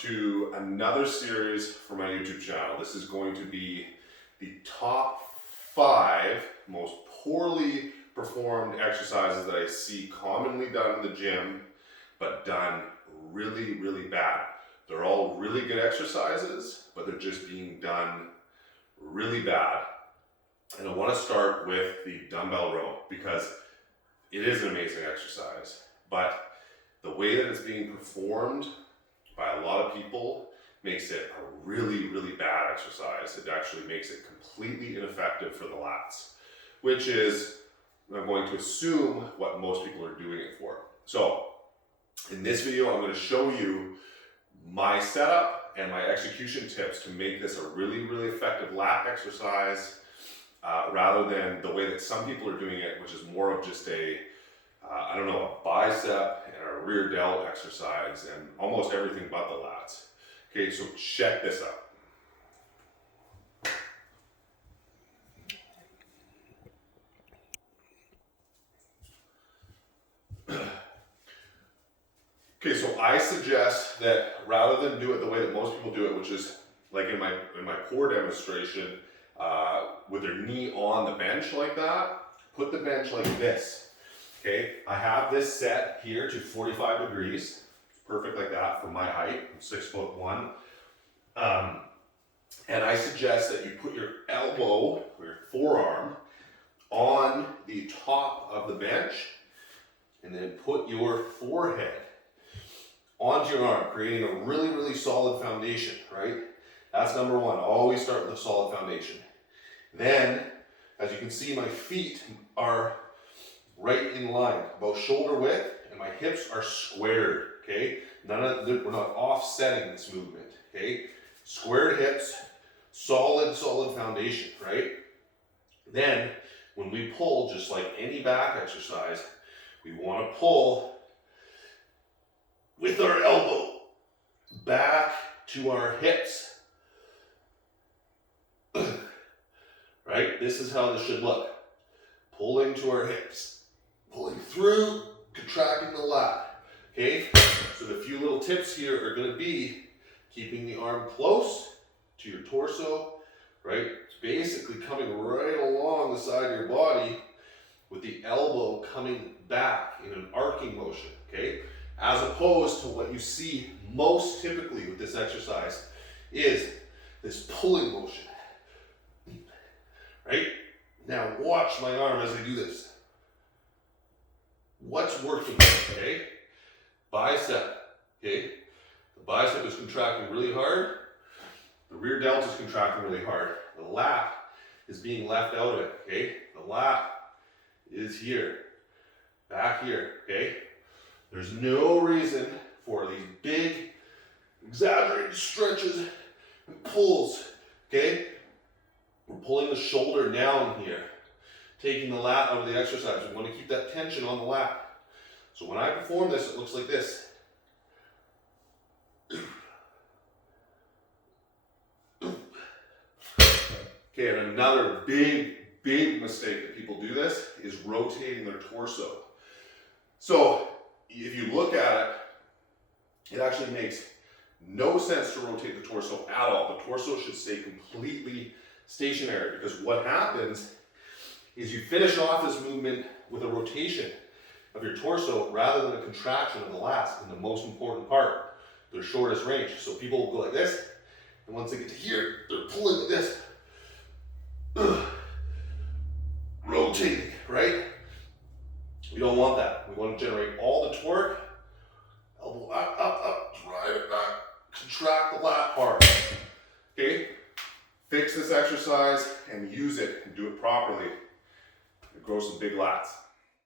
to another series for my YouTube channel. This is going to be the top 5 most poorly performed exercises that I see commonly done in the gym, but done really, really bad. They're all really good exercises, but they're just being done really bad. And I want to start with the dumbbell row because it is an amazing exercise, but the way that it's being performed by a lot of people makes it a really, really bad exercise. It actually makes it completely ineffective for the lats, which is, I'm going to assume, what most people are doing it for. So in this video, I'm going to show you my setup and my execution tips to make this a really, really effective lat exercise rather than the way that some people are doing it, which is more of just a bicep and a rear delt exercise and almost everything but the lats. Okay, so check this out. Okay, so I suggest that rather than do it the way that most people do it, which is like in my core demonstration, with their knee on the bench like that, put the bench like this. Okay, I have this set here to 45 degrees, perfect like that for my height, I'm 6'1". And I suggest that you put your elbow or your forearm on the top of the bench and then put your forehead onto your arm, creating a really, really solid foundation, right? That's number one. Always start with a solid foundation. Then, as you can see, my feet are right in line, about shoulder width, and my hips are squared, okay? We're not offsetting this movement, okay? Squared hips, solid foundation, right? Then, when we pull, just like any back exercise, we want to pull with our elbow back to our hips, right? This is how this should look. Pulling to our hips. Pulling through, contracting the lat, okay? So the few little tips here are gonna be keeping the arm close to your torso, right? It's basically coming right along the side of your body with the elbow coming back in an arcing motion, okay? As opposed to what you see most typically with this exercise is this pulling motion, right? Now watch my arm as I do this. What's working, okay? Bicep, okay? The bicep is contracting really hard. The rear delt is contracting really hard. The lat is being left out of it, okay? The lat is here, back here, okay? There's no reason for these big, exaggerated stretches and pulls, okay? We're pulling the shoulder down here, taking the lat out of the exercise. We want to keep that tension on the lat. So when I perform this, it looks like this. Okay, and another big mistake that people do this is rotating their torso. So if you look at it, it actually makes no sense to rotate the torso at all. The torso should stay completely stationary because what happens is you finish off this movement with a rotation of your torso rather than a contraction of the lats in the most important part, their shortest range. So people will go like this, and once they get to here, they're pulling like this. Rotating, right? We don't want that. We want to generate all the torque, elbow up, drive it back, contract the lat hard. Okay? Fix this exercise and use it and do it properly. It grows some big lats.